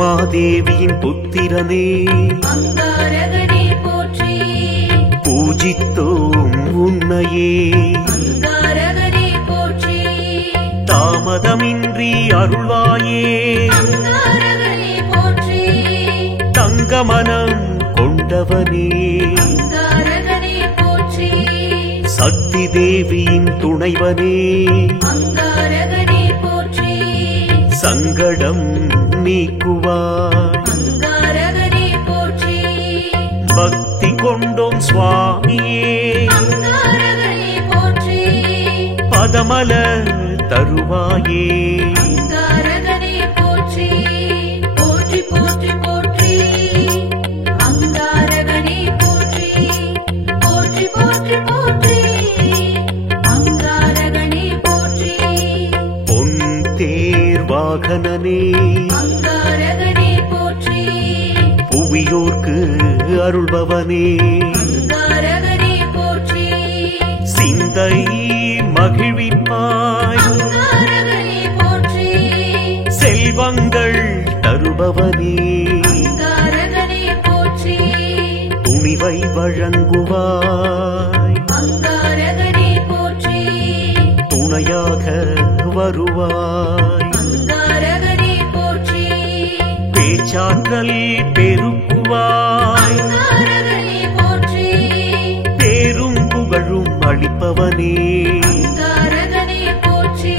உமாதேவியின் புத்திரனே அங்காரகனே போற்றி. பூஜித்தோம் உன்னையே அங்காரகனே போற்றி. தாமதமின்றி அருள்வாயே அங்காரகனே போற்றி. தங்கமனம் கொண்டவனே அங்காரகனே போற்றி. சக்தி தேவியின் துணைவனே அங்காரகனே போற்றி. சங்கடம் நீக்குவாய் அங்காரகனே போற்றி. பக்தி கொண்டோம் சுவாமியே அங்காரகனே போற்றி. பதமலர் தருவாயே அங்காரகனே போற்றி. போற்றி போற்றி போற்றி. அங்காரகனே போற்றி. போற்றி போற்றி போற்றி. அங்காரகனே போற்றி. பொன் தேர் வாகனனே அங்காரகனே போற்றி. புவியோர்க்கு அருள்பவனே அங்காரகனே போற்றி. சிந்தை மகிழ்விப்பாய் அங்காரகனே போற்றி. செல்வங்கள் தருபவனே அங்காரகனே போற்றி. துணிவை வழங்குவாய் அங்காரகனே போற்றி. துணையாக வருவாய் அங்காரகனே போற்றி. பேச்சாற்றல் பெருக்குவாய் அங்காரகனே போற்றி. பேரும் புகழும் அளிப்பவனே அங்காரகனே போற்றி.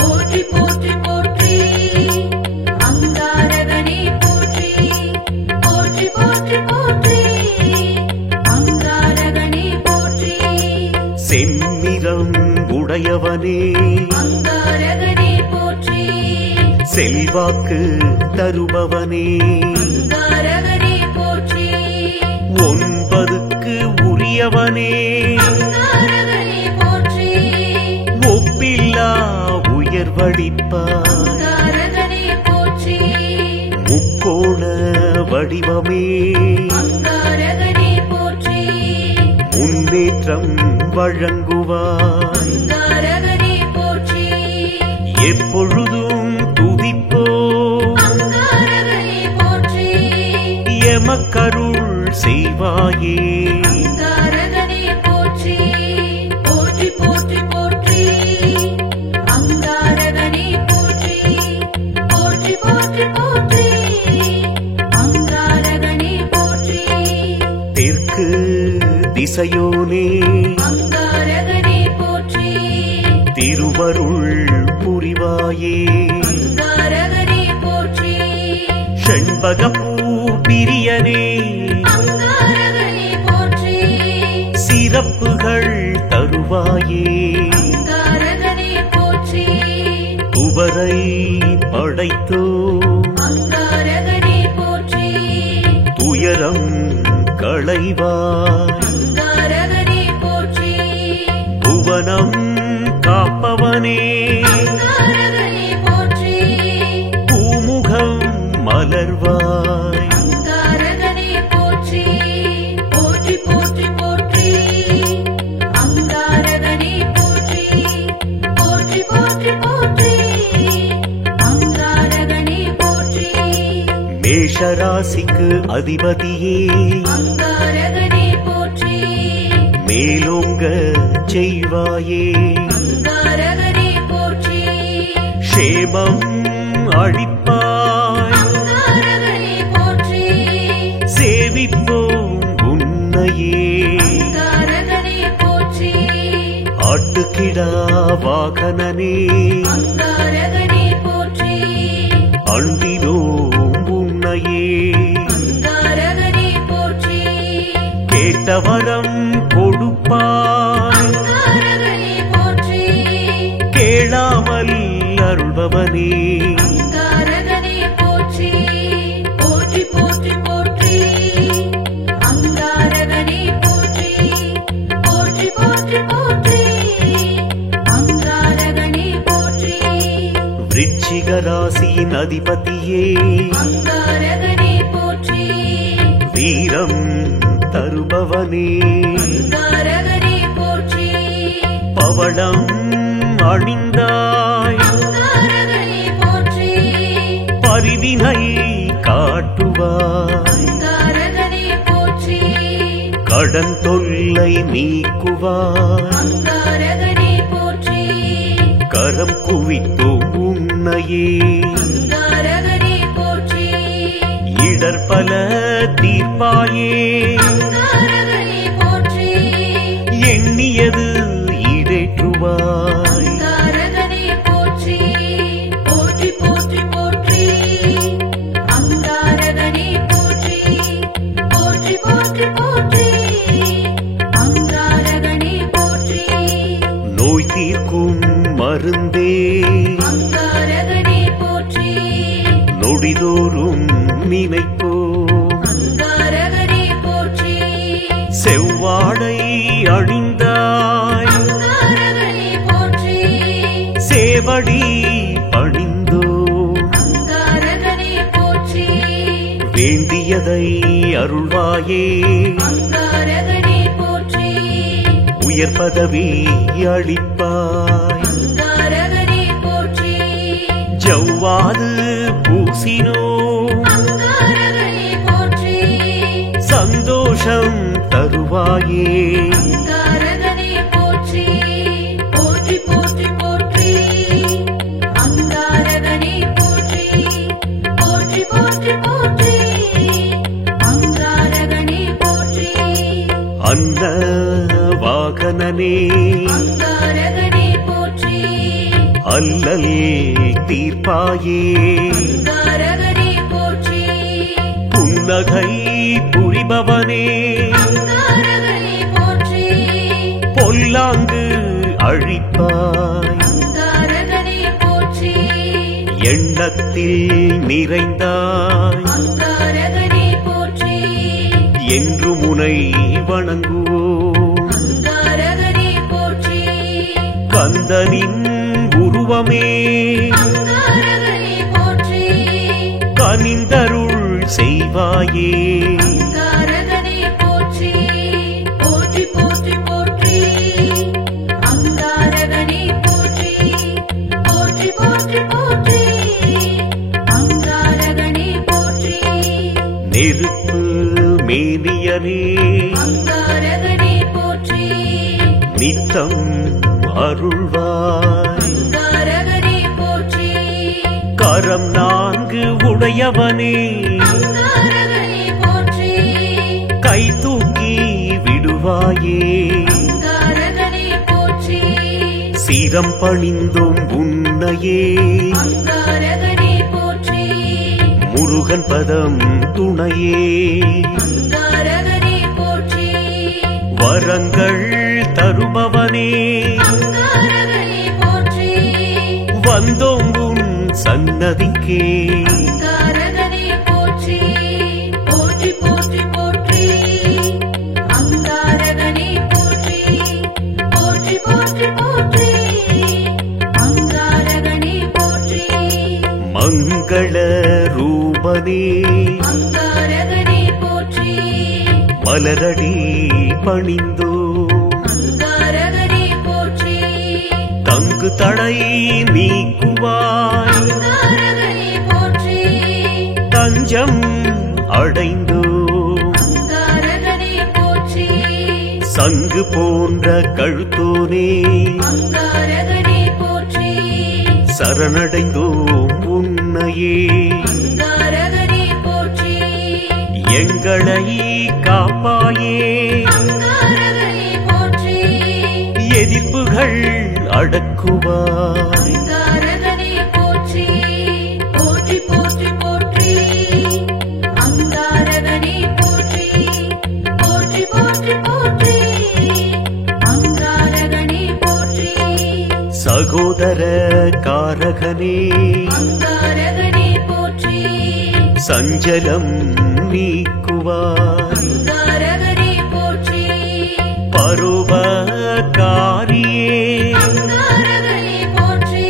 போற்றி போற்றி போற்றி. அங்காரகனே போற்றி. போற்றி போற்றி போற்றி. அங்காரகனே போற்றி. செந்நிறம் உடையவனே அங்காரகனே போற்றி. செல்வாக்கு தருபவனே அங்காரகனே போற்றி. 9க்கு உரியவனே அங்காரகனே போற்றி. ஒப்பில்லா உயர்வழிப்பாய் அங்காரகனே போற்றி. முக்கோண வடிவமே அங்காரகனே போற்றி. முன்னேற்றம் வழங்குவாய் அங்காரகனே போற்றி. எப்பொழுதும் துதிப்போ அங்காரகனே போற்றி. எமக்கருள் செய்வாயே அங்காரகனே போற்றி. போற்றி போற்றி போற்றி. அங்காரகனே போற்றி. போற்றி போற்றி போற்றி. அங்காரகனே போற்றி. தெற்கு திசையோனே அங்காரகனே போற்றி. திருவருள் புரிவாயே அங்காரகனே போற்றி. செண்பகப்பூ பிரியனே அங்காரகனே போற்றி. சிறப்புகள் தருவாயே அங்காரகனே போற்றி. துவரை படைத்தோ அங்காரகனே போற்றி. துயரம் களைவாய் அங்காரகனே போற்றி. புவனம் காப்பவனே அங்காரகனே போற்றி. பூமுகம் மலர்வாய் அங்காரகனே போற்றி. போற்றி போற்றி போற்றி. அங்காரகனே போற்றி. போற்றி போற்றி போற்றி. அங்காரகனே போற்றி. மேஷராசிக்கு அதிபதியே அங்காரகனே போற்றி. மேலோங்க செய்வாயே அங்காரகனே போற்றி. க்ஷேமம் அழிப்பாய் அங்காரகனே போற்றி. சேவிப்போம் உன்னையே அங்காரகனே போற்றி. ஆட்டுக்கிடா வாகனனே அங்காரகனே போற்றி. அண்டினோம் உன்னையே அங்காரகனே போற்றி. கேட்டவரம் கொடுப்பாய் அங்காரகனே போற்றி. கேளாமல் அருள்பவனே அங்காரகனே போற்றி. போற்றி போற்றி போற்றி. அங்காரகனே போற்றி. போற்றி போற்றி போற்றி. அங்காரகனே போற்றி. விருச்சிக ராசியின் அதிபதியே அங்காரகனே போற்றி. வீரம் தருபவனே அங்காரகனே போற்றி. பவளம் அணிந்தாய் அங்காரகனே போற்றி. பரிவினை காட்டுவாய். அங்காரகனே போற்றி கடன் தொல்லை நீக்குவாய். அங்காரகனே போற்றி கரம் குவித்தோம் உன்னையே. அங்காரகனே போற்றி இடர்பல தீர்ப்பாயே. அங்காரகனே போற்றி எண்ணியது ஈடேற்றுவாய். அங்காரகனே போற்றி போற்றி போற்றி போற்றி அங்காரகனே போற்றி போற்றி போற்றி போற்றி அங்காரகனே போற்றி நோய் தீர்க்கும் மருந்தே. அங்காரகனே போற்றி நொடிதோறும் நினைப்போம். அங்காரகனே போற்றி செவ்வாடை அணிந்தாய். அங்காரகனே போற்றி சேவடி பணிந்தோ. அங்காரகனே போற்றி வேண்டியதை அருள்வாயே. அங்காரகனே போற்றி உயர் பதவி அளிப்பாய். அங்காரகனே போற்றி ஜவ்வாது பூசினோ. அங்காரகனே போற்றி சந்தோஷம் தருவாயே. அங்காரகனே போற்றி போற்றி போற்றி போற்றி அங்காரகனே போற்றி போற்றி போற்றி போற்றி அங்காரகனே போற்றி அன்ன வாகனனே. அங்காரகனே போற்றி அல்லல் தீர்ப்பாயே. அங்காரகனே போற்றி புன்னகை புரிபவனே. அங்காரகனே போற்றி பொல்லாங்கு அழிப்பாய். அங்காரகனே போற்றி எண்ணத்தில் நிறைந்தாய். அங்காரகனே போற்றி என்று முனை வணங்குவோம். அங்காரகனே போற்றி கந்தனின் உருவமே. அங்காரகனே போற்றி கனிந்தருள் செய்வாயே. அங்காரகனே போற்றி போற்றி போற்றி போற்றி அங்காரகனே போற்றி போற்றி போற்றி போற்றி அங்காரகனே போற்றி நெருப்பு மேனியனே. அங்காரகனே போற்றி நித்தம் அருள்வாய். அங்காரகனே போற்றி கரம் நான்கு உடையவனே. அங்காரகனே போற்றி கை தூக்கி விடுவாயே. அங்காரகனே போற்றி சிரம் பணிந்தோம் உன்னையே. அங்காரகனே போற்றி முருகன் பதம் துணையே. அங்காரகனே போற்றி வரங்கள் தருபவனே. அங்காரகனே போற்றி வந்தோம் உன் சன்னதிக்கே. அங்காரகனே போற்றி போற்றி போற்றி போற்றி அங்காரகனே போற்றி போற்றி போற்றி போற்றி அங்காரகனே போற்றி மங்கள ரூபனே. அங்காரகனே போற்றி மலரடி பணிந்தோ. அங்காரகனே போற்றி தங்கு தடை நீக்குவாய். அங்காரகனே போற்றி தஞ்சம் அடைந்தோ. அங்காரகனே போற்றி சங்கு போன்ற கழுத்தோனே. அங்காரகனே போற்றி சரணடைந்தோம் உன்னையே. அங்காரகனே போற்றி எங்களை காப்பாயே. அங்காரகனே போற்றி எதிர்ப்புகள் அடக்குவாய். அங்காரகனே போற்றி போற்றி போற்றி போற்றி அங்காரகனே போற்றி போற்றி போற்றி போற்றி அங்காரகனே போற்றி சகோதர காரகனே. அங்காரகனே போற்றி சஞ்சலம் நீக்குவாய். அங்காரகனே போற்றி பருவகாரியே. அங்காரகனே போற்றி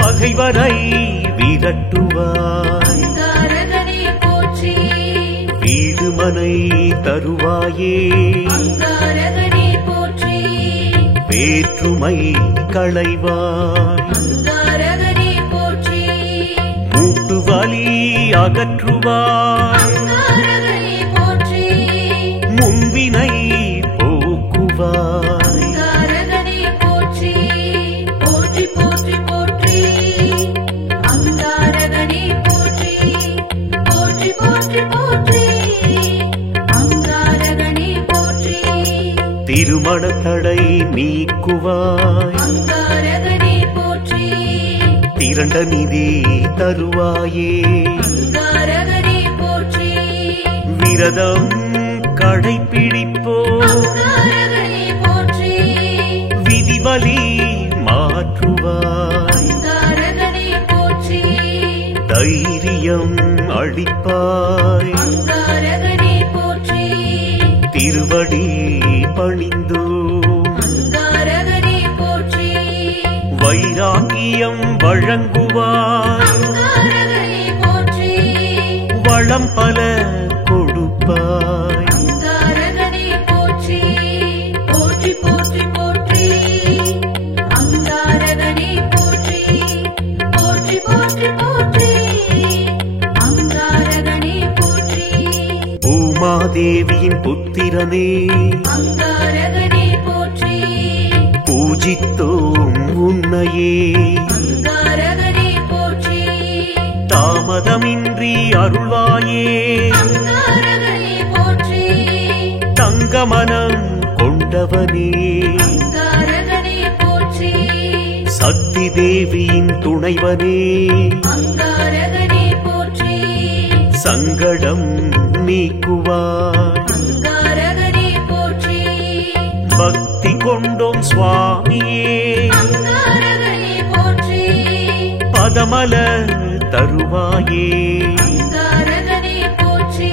பகைவரை விரட்டுவாய். அங்காரகனே போற்றி வீடு மனை தருவாயே. அங்காரகனே போற்றி வேற்றுமை களைவாய். அங்காரகனே போற்றி மூட்டு வலி அகற்றுவாய் அங்காரகனே போற்றி முன்வினை போக்குவாய் அங்காரகனே போற்றி போற்றி போற்றி போற்றி அங்காரகனே போற்றி போற்றி போற்றி போற்றி அங்காரகனே போற்றி திருமண தடை நீக்குவாய் அங்காரகனே போற்றி திரண்ட நிதி தருவாயே அங்காரகனே போற்றி விரதம் கடைப்பிடிப்போ அங்காரகனே போற்றி விதிவலி மாற்றுவாய் அங்காரகனே போற்றி தைரியம் அளிப்பாய் அங்காரகனே போற்றி திருவடி பணிந்தோ அங்காரகனே போற்றி வைராகியம் வழங்குவாய் அங்காரகனே போற்றி வளம் பல கொடுப்பாய் அங்காரகனே போற்றி போற்றி போற்றி போற்றி அங்காரகனே போற்றி போற்றி போற்றி போற்றி அங்காரகனே போற்றி பூமாதேவியின் புத்திரனே அங்காரகனே போற்றி பூஜித்தோம் உன்னையே அங்காரகனே போற்றி தாமதமின்றி அருள்வாயே அங்காரகனே போற்றி தங்கமனம் கொண்டவனே அங்காரகனே போற்றி சக்தி தேவியின் துணைவனே அங்காரகனே போற்றி சங்கடம் நீக்குவாய் அங்காரகனே போற்றி பக்தி கொண்டோம் சுவாமியே அங்காரகனே போற்றி பதமல தருவாயே அங்காரகனே போற்றி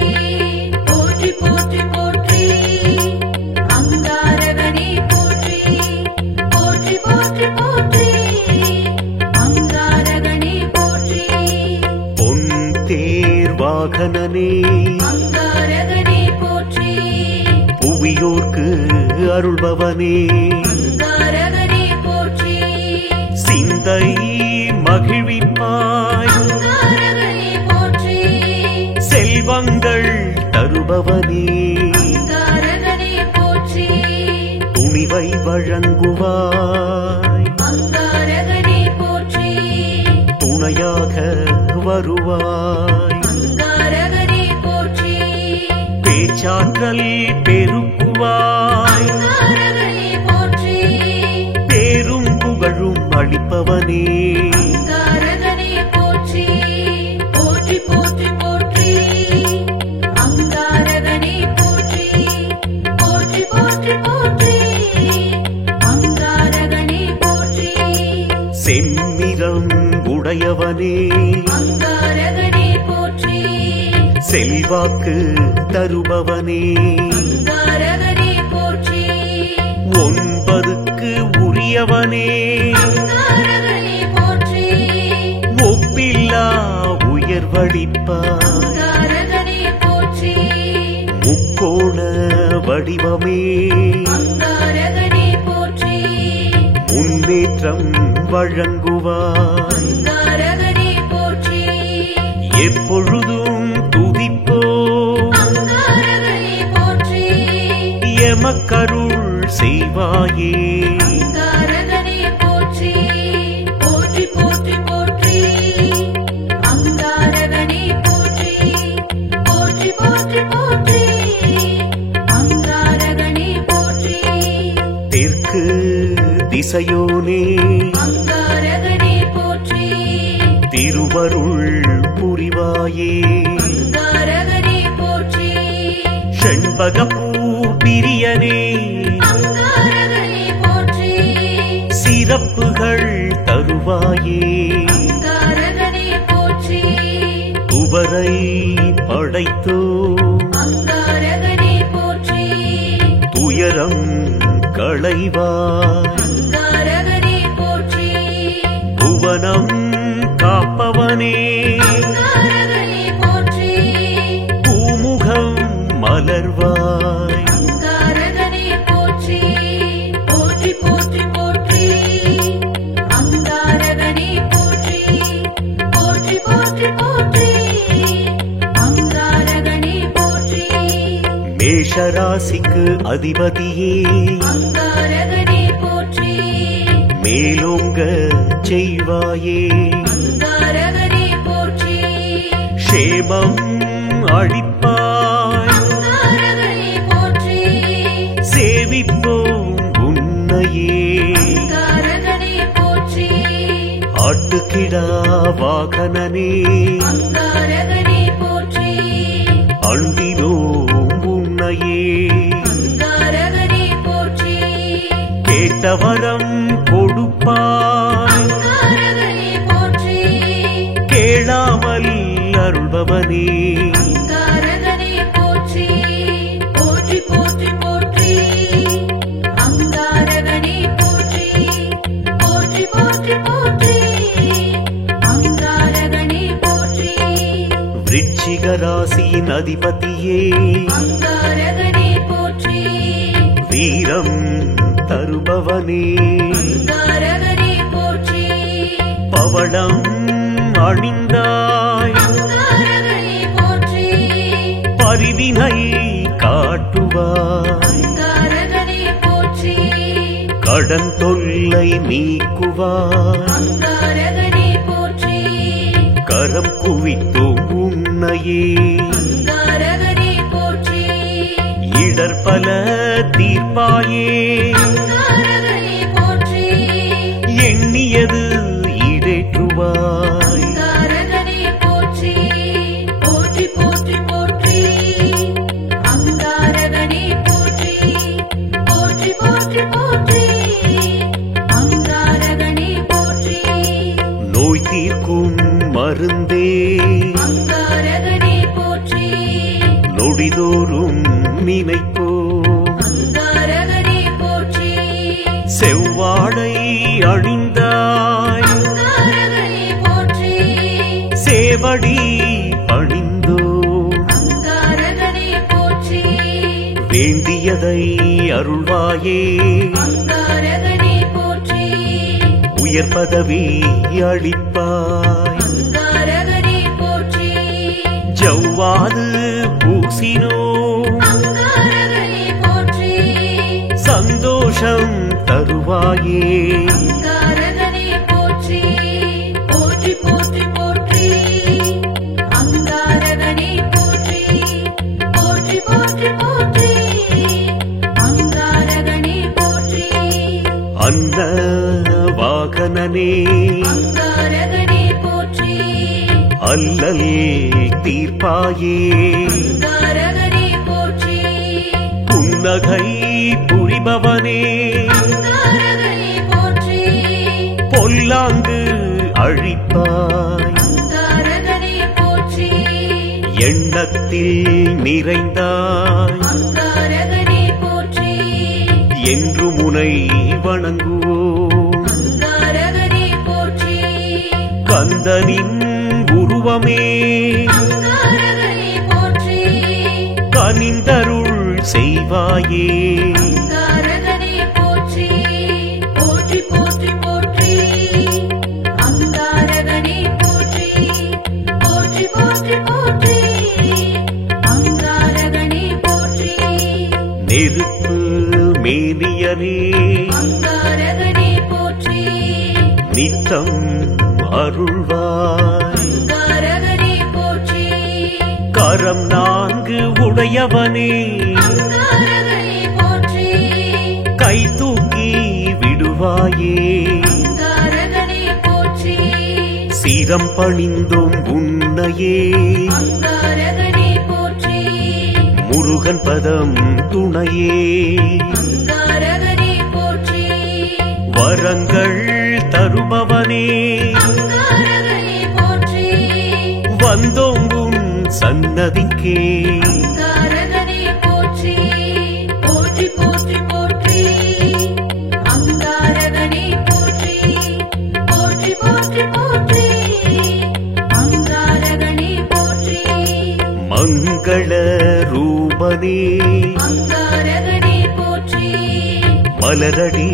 போற்றி போற்றி போற்றி அங்காரகனே போற்றி போற்றி போற்றி போற்றி அங்காரகனே போற்றி பொன் தேர் வாகனனே அங்காரகனே போற்றி புவியோர்க்கு அருள்பவனே அங்காரகனே போற்றி சிந்தை மகிழ்விப்பாய் அங்காரகனே போற்றி செல்வங்கள் தருபவனே அங்காரகனே போற்றி துணிவை வழங்குவாய் அங்காரகனே போற்றி துணையாக வருவாய் அங்காரகனே போற்றி பேச்சாற்றல் பெருக்குவாய் அங்காரகனே போற்றி பேரும் புகழும் அளிப்பவனே அங்காரகனே போற்றி போற்றி போற்றி போற்றி அங்காரகனே போற்றி போற்றி போற்றி போற்றி அங்காரகனே போற்றி செம்மிரம் உடையவனே அங்காரகனே போற்றி செல்வாக்கு தருபவனே அங்காரகனே போற்றி 9க்கு உரியவனே அங்காரகனே போற்றி ஒப்பில்லா உயர்வளிப்பாய் அங்காரகனே போற்றி முக்கோண வடிவமே அங்காரகனே போற்றி முன்னேற்றம் வழங்குவாய் அங்காரகனே போற்றி எப்பொழுதும் துதிப்போ அங்காரகனே போற்றி எமக்கருள் செய்வாயே அங்காரகனே போற்றி போற்றி போற்றி போற்றி அங்காரகனே போற்றி போற்றி போற்றி போற்றி அங்காரகனே போற்றி தெற்கு திசையோனே அங்காரகனே போற்றி திருவருள் புரிவாயே அங்காரகனே போற்றி செண்பகப்பூ பிரியனே அங்காரகனே போற்றி சிறப்புகள் தருவாயே அங்காரகனே போற்றி துவரை படைத்தோ அங்காரகனே போற்றி துயரம் களைவாய் அங்காரகனே போற்றி புவனம் காப்பவனே அங்காரகனே போற்றி பூமுகம் மலர்வாய் அங்காரகனே போற்றி போற்றி போற்றி போற்றி அங்காரகனே போற்றி போற்றி போற்றி போற்றி மேஷராசிக்கு அதிபதியே அங்காரகனே போற்றி மேலோங்க செய்வாயே அங்காரகனே போற்றி க்ஷேமம் அளிப்பாய் அங்காரகனே போற்றி சேவிப்போம் உன்னையே அங்காரகனே போற்றி ஆட்டுக்கிடா வாகனனே அங்காரகனே போற்றி அண்டினோம் உன்னையே அங்காரகனே போற்றி கேட்டவரம் கொடுப்பாய் அங்காரகனே போற்றி கேளாமல் அருள்பவனே அங்காரகனே போற்றி போற்றி போற்றி போற்றி அங்காரகனே போற்றி போற்றி போற்றி போற்றி அங்காரகனே போற்றி விருச்சிக ராசியின் அதிபதியே அங்காரகனே போற்றி வீரம் தருபவனே அங்காரகனே போற்றி பவளம் அணிந்தாய் அங்காரகனே போற்றி பரிவினை காட்டுவாய் அங்காரகனே போற்றி கடன் தொல்லை நீக்குவாய் அங்காரகனே போற்றி கரம் குவித்தோம் உன்னையே அங்காரகனே போற்றி இடர்பல தீர்ப்பாயே அங்காரகனே போற்றி எண்ணியது ஈடேற்றுவாய் அங்காரகனே போற்றி போற்றி போற்றி போற்றி அங்காரகனே போற்றி போற்றி போற்றி போற்றி அங்காரகனே போற்றி நோய் தீர்க்கும் மருந்தே அங்காரகனே போற்றி நொடிதோறும் நினைப்போ அங்காரகனே போற்றி செவ்வாடை அணிந்தாய் அங்காரகனே போற்றி சேவடி பணிந்தோ அங்காரகனே போற்றி வேண்டியதை அருள்வாயே அங்காரகனே போற்றி உயர் பதவி அளிப்பாய் அங்காரகனே போற்றி ஜவ்வாது பூசினோ அங்காரகனே போற்றி சந்தோஷம் தருவாயே அங்காரகனே போற்றி போற்றி போற்றி போற்றி அங்காரகனே போற்றி போற்றி போற்றி போற்றி அங்காரகனே போற்றி அன்ன வாகனனே அங்காரகனே போற்றி அல்லல் தீர்ப்பாயே அங்காரகனே போற்றி புன்னகை புரிபவனே அங்காரகனே போற்றி பொல்லாங்கு அழிப்பாய் அங்காரகனே போற்றி எண்ணத்தில் நிறைந்தாய் அங்காரகனே போற்றி என்று முனை வணங்குவோம் அங்காரகனே போற்றி கந்தனின் உருவமே அங்காரகனே போற்றி கனிந்தருள் செய்வாயே அங்காரகனே போற்றி போற்றி போற்றி போற்றி அங்காரகனே போற்றி போற்றி போற்றி போற்றி அங்காரகனே போற்றி நெருப்பு மேனியனே அங்காரகனே போற்றி நித்தம் அருள்வாய் அங்காரகனே போற்றி கரம் நான்கு உடையவனே அங்காரகனே போற்றி கை தூக்கி விடுவாயே அங்காரகனே போற்றி சிரம் பணிந்தும் உன்னையே அங்காரகனே போற்றி முருகன் பதம் துணையே அங்காரகனே போற்றி வரங்கள் தருபவனே அங்காரகனே போற்றி வந்தோங்கும் சன்னதிக்கே அங்காரகனே போற்றி போற்றி போற்றி போற்றி அங்காரகனே போற்றி போற்றி போற்றி போற்றி அங்காரகனே போற்றி மங்கள ரூபனே அங்காரகனே போற்றி மலரடி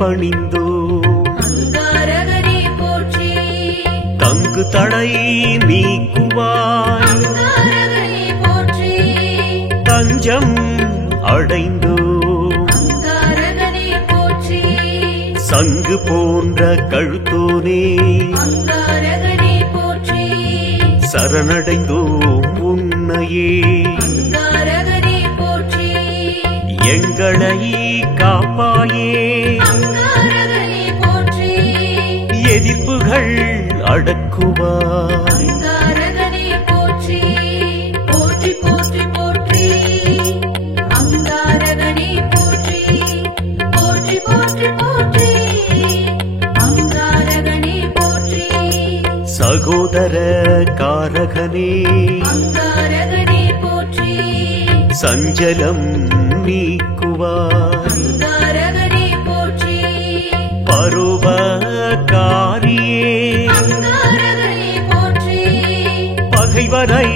பணிந்தோ அங்காரகனே போற்றி தங்கு தடை நீக்குவாய் அங்காரகனே போற்றி தஞ்சம் அடைந்தோம். அங்காரகனே போற்றி சங்கு போன்ற கழுத்தோனே அங்காரகனே போற்றி சரணடைந்தோம் உன்னையே. அங்காரகனே போற்றி எங்களை காப்பாயே, அங்காரகனே போற்றி எதிர்ப்புகள் அடக்குவாய். அங்காரகனே போற்றி போற்றி போற்றி போற்றி அங்காரகனே போற்றி போற்றி போற்றி போற்றி அங்காரகனே போற்றி சகோதர காரகனே அங்காரகனே போற்றி சஞ்சலம் நீக்குவாய். அங்காரகனே போற்றி பருவகாரியே அங்காரகனே போற்றி பகைவரை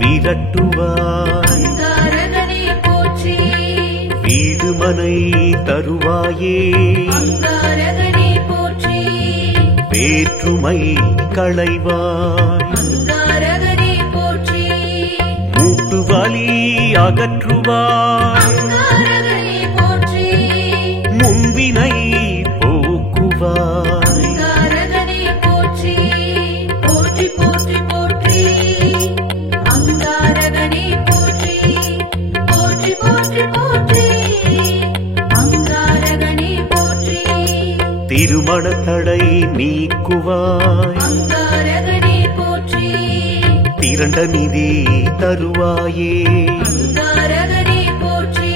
விரட்டுவாய். அங்காரகனே போற்றி வீடுமனை தருவாயே, அங்காரகனே போற்றி வேற்றுமை களைவாய். அங்காரகனே போற்றி மூட்டு வலி அகற்றுவாய். அங்காரகனே போற்றி முன்வினை போக்குவாய். அங்காரகனே போற்றி போற்றி போற்றி போற்றி அங்காரகனே போற்றி போற்றி போற்றி போற்றி அங்காரகனே போற்றி திருமண தடை நீக்குவாய். அங்காரகனே போற்றி திரண்ட நிதி தருவாயே, அங்காரகனே போற்றி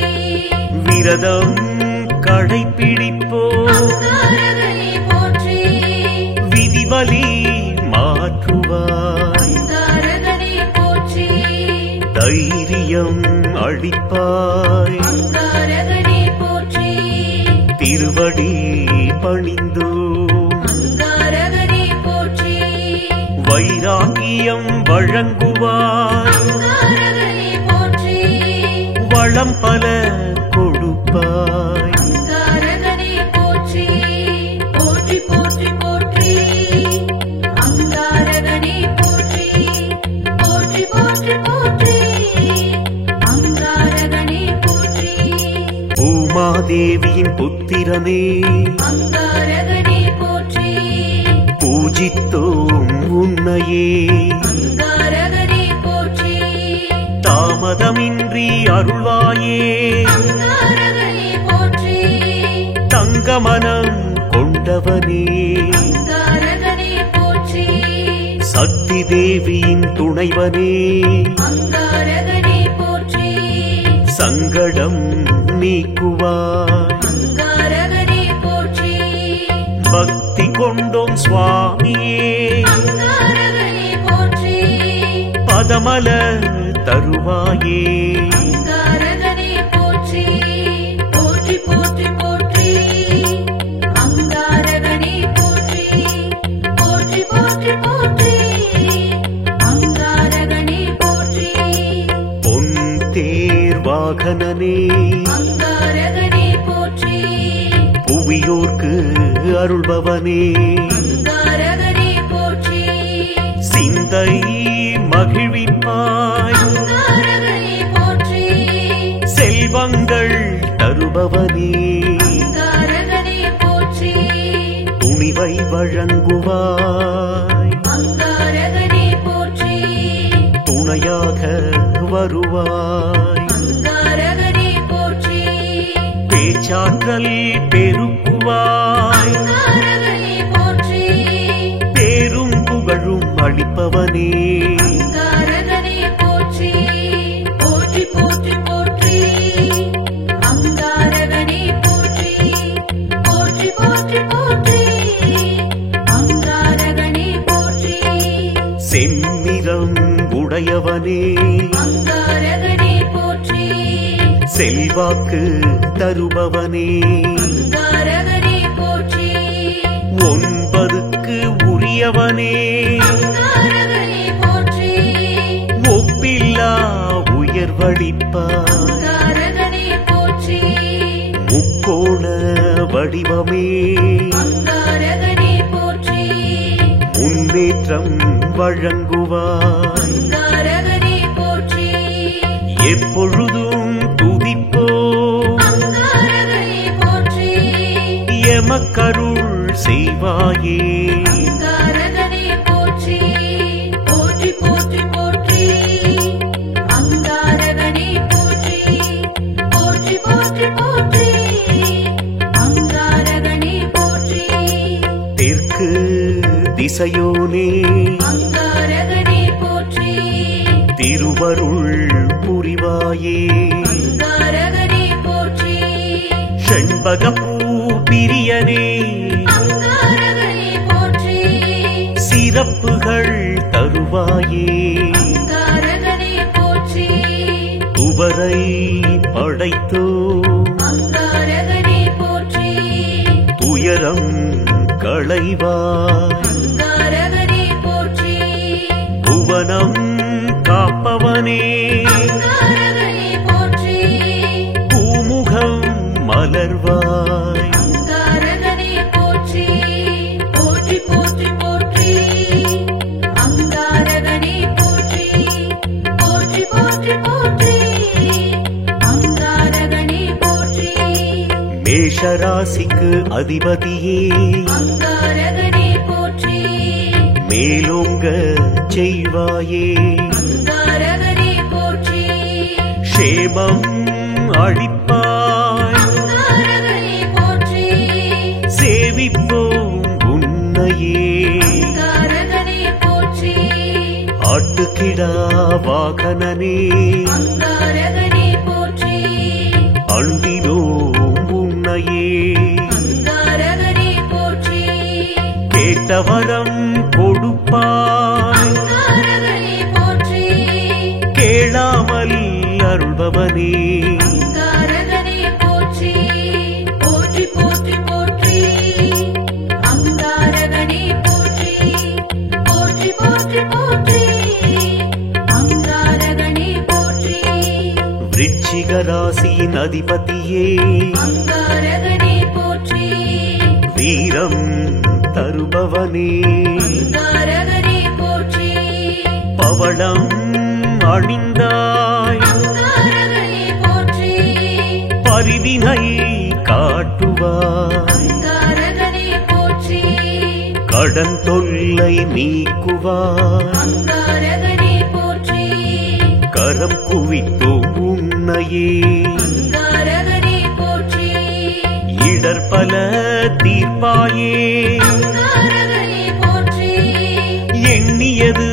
விரதம் கடைப்பிடிப்போ. அங்காரகனே போற்றி விதிவலி மாற்றுவாய். அங்காரகனே போற்றி தைரியம் அளிப்பாய். அங்காரகனே போற்றி திருவடி பணிந்தோ அங்காரகனே போற்றி வைராகியம் வழங்குவாய். அங்காரகனே போற்றி வளம் பல கொடுப்பாய். அங்காரகனே போற்றி போற்றி போற்றி போற்றி அங்காரகனே போற்றி போற்றி போற்றி போற்றி அங்காரகனே போற்றி பூமாதேவியின் புத்திரனே அங்காரகனே போற்றி பூஜித்தோம் உன்னையே. அங்காரகனே போற்றி தாமதமின்றி அருள்வாயே, அங்காரகனே போற்றி தங்கமனம் கொண்டவனே. அங்காரகனே போற்றி சக்தி தேவியின் துணைவனே, அங்காரகனே போற்றி சங்கடம் நீக்குவாய். அங்காரகனே போற்றி பக்தி கொண்டோம் சுவாமியே, அங்காரகனே போற்றி பதமல தருவாயே. அங்காரகனே போற்றி போற்றி போற்றி போற்றி அங்காரகனே போற்றி போற்றி போற்றி போற்றி அங்காரகனே போற்றி பொன் தேர் வாகனனே, அங்காரகனே போற்றி புவியோர்க்கு அருள்பவனே. அங்காரகனே போற்றி சிந்தை மகிழ்விப்பாய். அங்காரகனே போற்றி செல்வங்கள் தருபவனே, அங்காரகனே போற்றி துணிவை வழங்குவாய். அங்காரகனே போற்றி துணையாக வருவாய். அங்காரகனே போற்றி பேச்சாற்றல் பெருக்குவாய். அங்காரகனே போற்றி பேரும் புகழும் அளிப்பவனே, அங்காரகனே போற்றி போற்றி போற்றி போற்றி அங்காரகனே போற்றி போற்றி போற்றி போற்றி அங்காரகனே போற்றி செந்நிறம் உடையவனே, அங்காரகனே போற்றி செல்வாக்கு தருபவனே. அங்காரகனே போற்றி 9க்கு உரியவனே, அங்காரகனே போற்றி ஒப்பில்லா உயர்வளிப்பாய். அங்காரகனே போற்றி முக்கோண வடிவமே, அங்காரகனே போற்றி முன்னேற்றம் வழங்குவாய். அங்காரகனே போற்றி எப்பொழுதும் துதிப்போ எமக்கருள் செய்வாயே. அங்காரகனே போற்றி போற்றி போற்றி போற்றி. அங்காரகனே போற்றி போற்றி போற்றி போற்றி. அங்காரகனே போற்றி. தெற்கு திசையோனே அங்காரகனே போற்றி திருவருள் புரிவாயே. அங்காரகனே போற்றி. செண்பகப்பூ பிரியனே அங்காரகனே போற்றி சிறப்புகள் தருவாயே. அங்காரகனே போற்றி. துவரை படைத்தோ அங்காரகனே போற்றி. துயரம் களைவாய். அங்காரகனே போற்றி. புவனம் காப்பவனே அங்காரகனே போற்றி. பூமுகம் மலர்வாய். அங்காரகனே போற்றி போற்றி போற்றி போற்றி. அங்காரகனே போற்றி போற்றி போற்றி போற்றி. அங்காரகனே போற்றி. மேஷராசிக்கு அதிபதியே அங்காரகனே போற்றி. மேலோங்க செய்வாயே. அங்காரகனே போற்றி. க்ஷேமம் அளிப்பாய். அங்காரகனே போற்றி. சேவிப்போம் உன்னையே. அங்காரகனே போற்றி. ஆட்டுக்கிடா வாகனனே அங்காரகனே போற்றி. அண்டினோம் உன்னையே. அங்காரகனே போற்றி. கேட்டவரம் கொடுப்பாய். அங்காரகனே போற்றி. கேளாமல் அருள்பவனே அங்காரகனே போற்றி போற்றி போற்றி போற்றி. அங்காரகனே போற்றி போற்றி போற்றி போற்றி. அங்காரகனே போற்றி. விருச்சிக ராசியின் அதிபதியே அங்காரகனே போற்றி. வீரம் தருபவனே. அங்காரகனே போற்றி. பவளம் அணிந்தாய். அங்காரகனே போற்றி. பரிவினை காட்டுவாய். அங்காரகனே போற்றி. கடன் தொல்லை நீக்குவாய். அங்காரகனே போற்றி. கரம் குவித்தோம் உன்னையே. அங்காரகனே போற்றி. இடர்பல தீர்ப்பாயே. அங்காரகனே போற்றி. எண்ணியது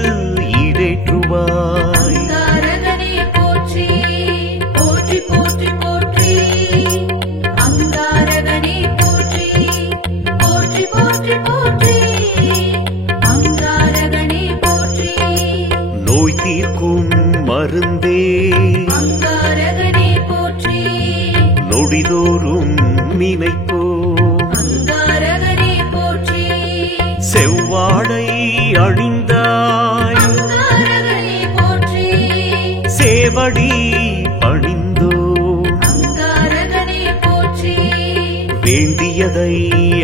ஈடேற்றுவாய். அங்காரகனே போற்றி போற்றி போற்றி போற்றி. அங்காரகனே போற்றி போற்றி போற்றி போற்றி. அங்காரகனே போற்றி. நோய் தீர்க்கும் மருந்தே அங்காரகனே போற்றி. நொடிதோறும் நினைப்போ. அங்காரகனே போற்றி. செவ்வாடை அணிந்தாய். அங்காரகனே போற்றி. சேவடி பணிந்தோ. அங்காரகனே போற்றி. வேண்டியதை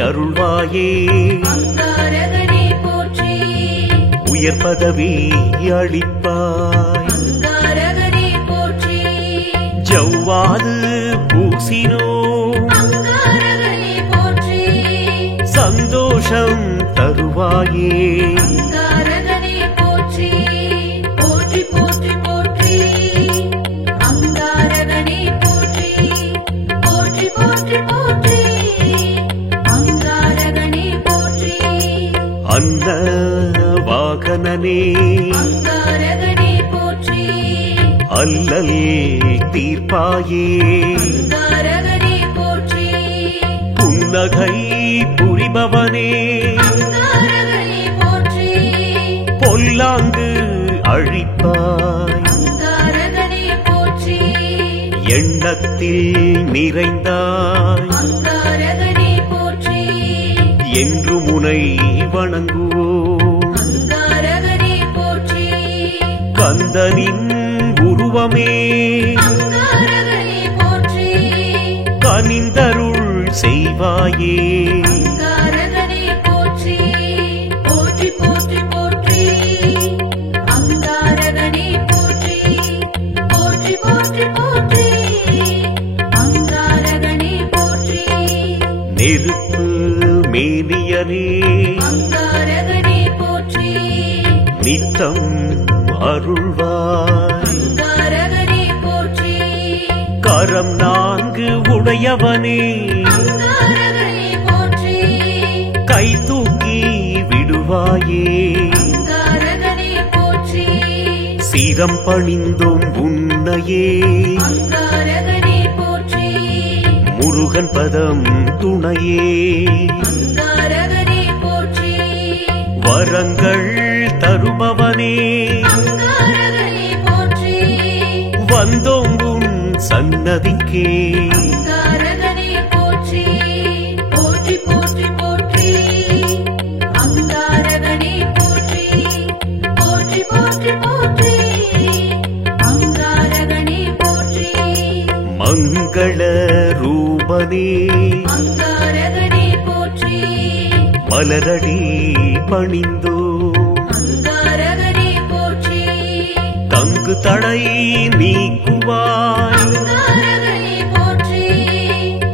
அருள்வாயே. அங்காரகனே போற்றி. உயர் பதவி அளிப்பாய். அங்காரகனே போற்றி. ஜவ்வாது பூசினோ. அங்காரகனே போற்றி. சந்தோஷம் தருவாயே. அங்காரகனே போற்றி போற்றி போற்றி போற்றி. அங்காரகனே போற்றி போற்றி போற்றி போற்றி. அங்காரகனே போற்றி. அன்ன வாகனனே அங்காரகனே போற்றி. அல்லல் தீர்ப்பாயே. அங்காரகனே போற்றி. புன்னகை புரிபவனே அங்காரகனே போற்றி. பொல்லாங்கு அழிப்பாய். அங்காரகனே போற்றி. எண்ணத்தில் நிறைந்தாய். அங்காரகனே போற்றி. என்று முனை வணங்குவோம். அங்காரகனே போற்றி. கந்தனின் உருவமே அங்காரகனே போற்றி. கனிந்தருள் செய்வாயே. அங்காரகனே போற்றி போற்றி போற்றி போற்றி. அங்காரகனே போற்றி போற்றி போற்றி போற்றி. அங்காரகனே போற்றி. நெருப்பு மேனியனே அங்காரகனே போற்றி நித்தம் அருள்வாய் அங்காரகனே போற்றி கரம் 4 உடையவனே அங்காரகனே போற்றி கை தூக்கி விடுவாயே அங்காரகனே போற்றி சிரம் பணிந்தோம் உன்னையே அங்காரகனே போற்றி முருகன் பதம் துணையே அங்காரகனே போற்றி வரங்கள் தருபவனே அங்காரகனே போற்றி வந்தோம் உன் சன்னதிக்கே அங்காரகனே போற்றி போற்றி போற்றி போற்றி அங்காரகனே போற்றி போற்றி போற்றி போற்றி அங்காரகனே போற்றி மங்கள ரூபனே அங்காரகனே போற்றி மலரடி பணிந்தோ அங்காரகனே போற்றி தங்கு தடை நீக்குவாய் அங்காரகனே போற்றி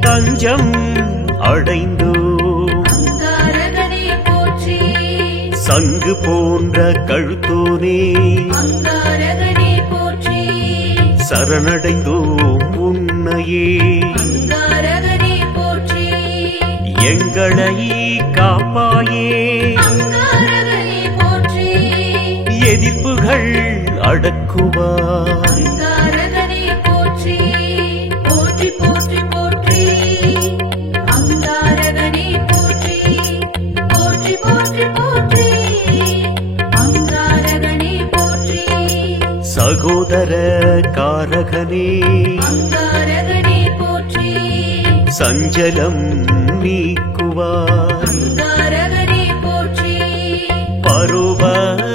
தஞ்சம் அடைந்தோ அங்காரகனே போற்றி சங்கு போன்ற கழுத்தோனே அங்காரகனே போற்றி சரணடைந்தோம் உன்னையே அங்காரகனே போற்றி எங்களை காப்பாயே அங்காரகனே போற்றி எதிர்ப்புகள் அடக்குவாய் அங்காரகனே போற்றி போற்றி போற்றி போற்றி அங்காரகனே போற்றி போற்றி போற்றி போற்றி அங்காரகனே போற்றி சகோதர காரகனே அங்காரகனே போற்றி சஞ்சலம் நீக்குவாய் அங்காரகனே போற்றி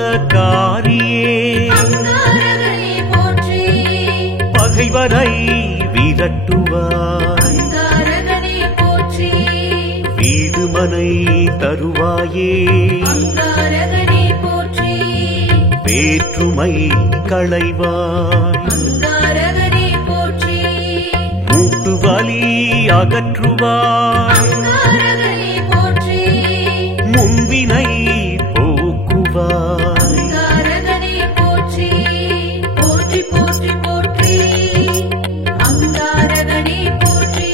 பருவகாரியே அங்காரகனே போற்றி பகைவரை விரட்டுவாய் அங்காரகனே போற்றி வீடுமனை தருவாயே அங்காரகனே போற்றி வேற்றுமை களைவாய் அங்காரகனே போற்றி மூட்டு வலி அகற்றுவாய் அங்காரகனே போற்றி முன்வினை போக்குவாய் அங்காரகனே போற்றி போற்றி போற்றி போற்றி அங்காரகனே போற்றி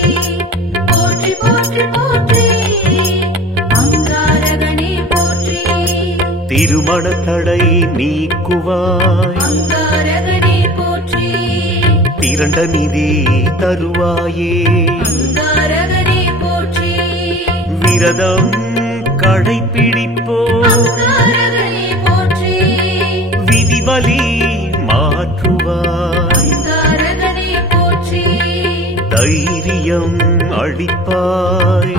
போற்றி போற்றி போற்றி அங்காரகனே போற்றி திருமண தடை நீக்குவாய் அங்காரகனே போற்றி திரண்ட நிதி தருவாயே அங்காரகனே போற்றி விரதம் கடைப்பிடிப்போ அங்காரகனே போற்றி விதிவலி மாற்றுவாய் அங்காரகனே போற்றி தைரியம் அளிப்பாய்